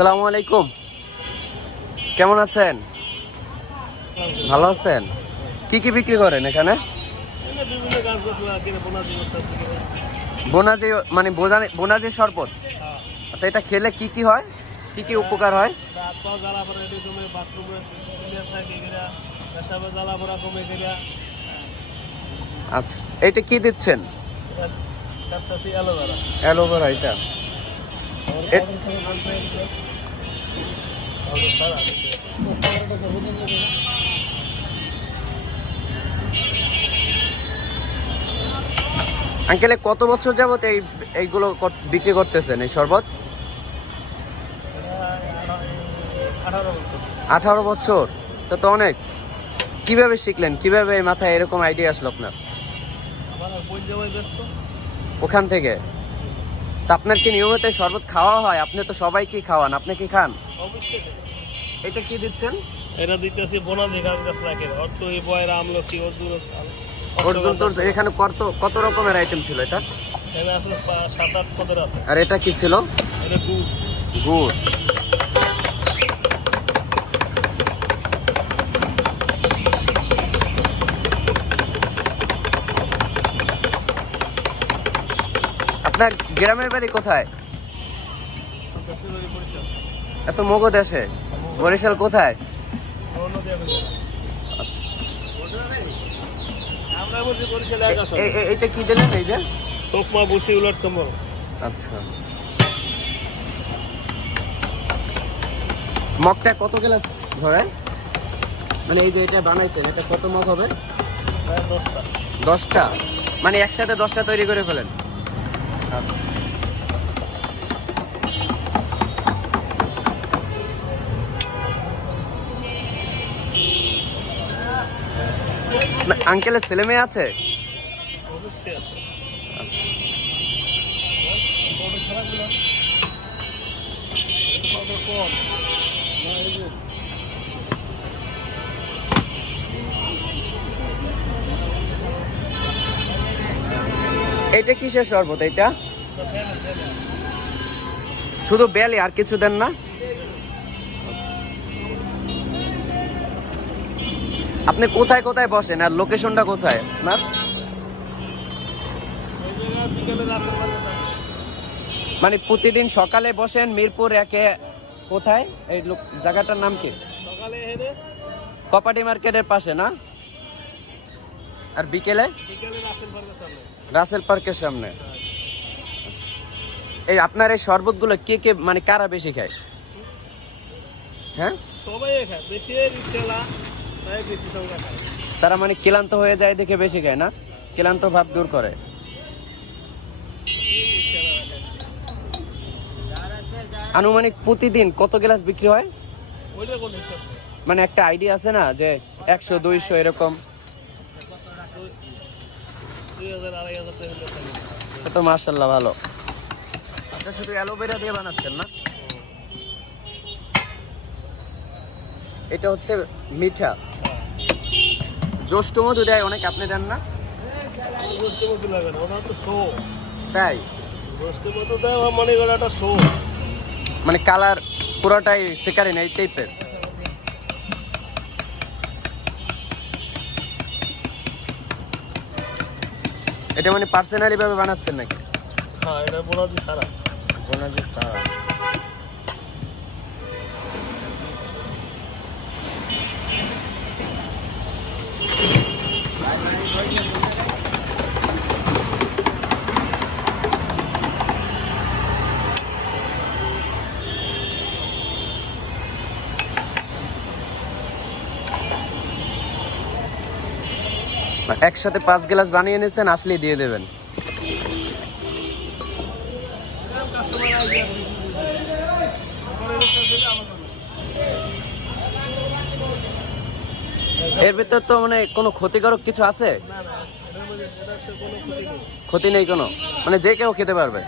আসসালামু আলাইকুম, কেমন আছেন? ভালো আছেন? কি কি বিক্রি করেন এখানে? বোনাজি মানে বোনাজি শরবত। আচ্ছা, এটা খেলে কি কি হয়, কি কি উপকার হয়? আচ্ছা, এটা কি দিচ্ছেন? অ্যালোভেরা। এটা আঙ্কেলে কত বছর যাবত এইগুলো বিক্রি করতেছেন, এই শরবত? 18 বছর। তো অনেক। কিভাবে শিখলেন, কিভাবে মাথায় এরকম আইডিয়া আসলো আপনার? ওখান থেকে। তা আপনার কি নিয়মিত শরবত খাওয়া হয়? আপনি তো সবাইকে খাওয়ান, আপনি কি খান? এটা কি দিচ্ছেন? এটা দিতেছি বোনাজি গাছ রাখেন অর্থ এই বয়ের আমলকি অর্জুন তোর এখানে কত কত রকমের আইটেম ছিল এটা? এখানে আছে 7-8 পদের আছে। আর এটা কি ছিল? এটা গুড়। গুড়। আপনার গ্রামের বাড়ি কোথায়? এত মগো দেশে। বরিশাল কোথায়? এইটা কি দিলেন? এই যে তোকমা বসি উলট কম্বল। আচ্ছা, মগটা কত গ্লাস ধরে? মানে এই যে এটা বানাইছেন, এটা কত মগ হবে? 10টা। মানে একসাথে 10টা তৈরি করে ফেলেন? আঙ্কেলের ছেলে মেয়ে আছে? অবশ্যই আছে। এটা কিসের শরবত? এটা শুধু বেলে, আর কিছু দেন না? আপনি কোথায় কোথায় বসেন, আর লোকেশনটা কোথায় না? মানে প্রতিদিন সকালে বসেন মিরপুর 1-এ। কোথায় এই জায়গাটার নাম কি? সকালে কপাটি মার্কেটের পাশে না? আর বিকেলে রাসেল পার্কের সামনে। এই আপনার এই শরবতগুলো কে কে মানে কারা বেশি খায়? হ্যাঁ, সবাই খায়, বেশি রিক্সাওয়ালা তাই বেশি সংখ্যা খায়। তারা মানে ক্লান্ত হয়ে যায় দেখে বেশি খায় না? ক্লান্ত ভাব দূর করে। আনুমানিক প্রতিদিন কত গ্লাস বিক্রি হয়? মানে একটা আইডিয়া আছে না যে 100-200 এরকম? তো মাশাআল্লাহ ভালো। আপনি শুধু অ্যালোভেরা দিয়ে বানাচ্ছেন না? এটা হচ্ছে মিঠা। জ্যৈষ্ঠ মধু দেয় অনেক, আপনি দেন না? তাই? মানে কালার পুরোটাই শিকারি না এই টাইপের? এটা মানে পার্সোনালি ভাবে বানাচ্ছেন নাকি? হ্যাঁ, এটা বোনাজি সারা। বোনাজি সারা। একসাথে 5 গ্লাস বানিয়ে নিয়েছেন, আসলেই দিয়ে দেবেন। এর ভিতর তো মানে কোনো ক্ষতিকারক কিছু আছে? ক্ষতি নেই কোনো, মানে যে কেউ খেতে পারবে?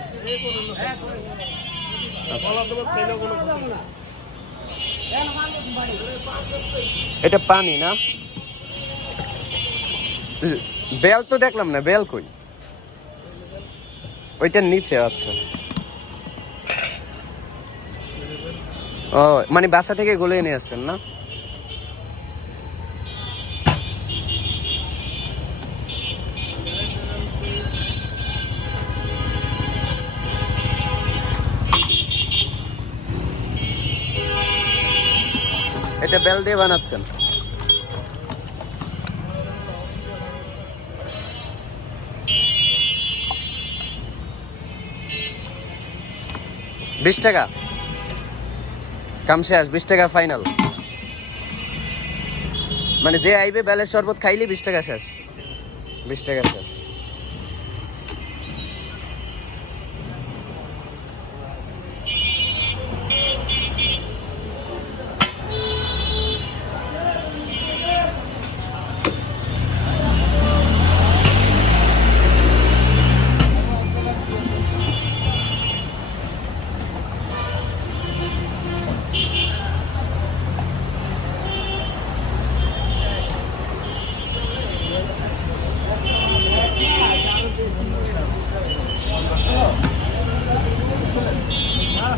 এটা পানি না? বেল তো দেখলাম না, বেল কই? ওইটার নিচে। আচ্ছা, ও মানে বাসা থেকে গলিয়ে নিয়ে আসছেন না? এটা বেল দিয়ে বানাচ্ছেন? $20 কাম শেষ, $20 ফাইনাল। মানে যে আইবে বেলের শরবত খাইলে $20 শেষ, $20 শেষ।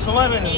সবাই মেনে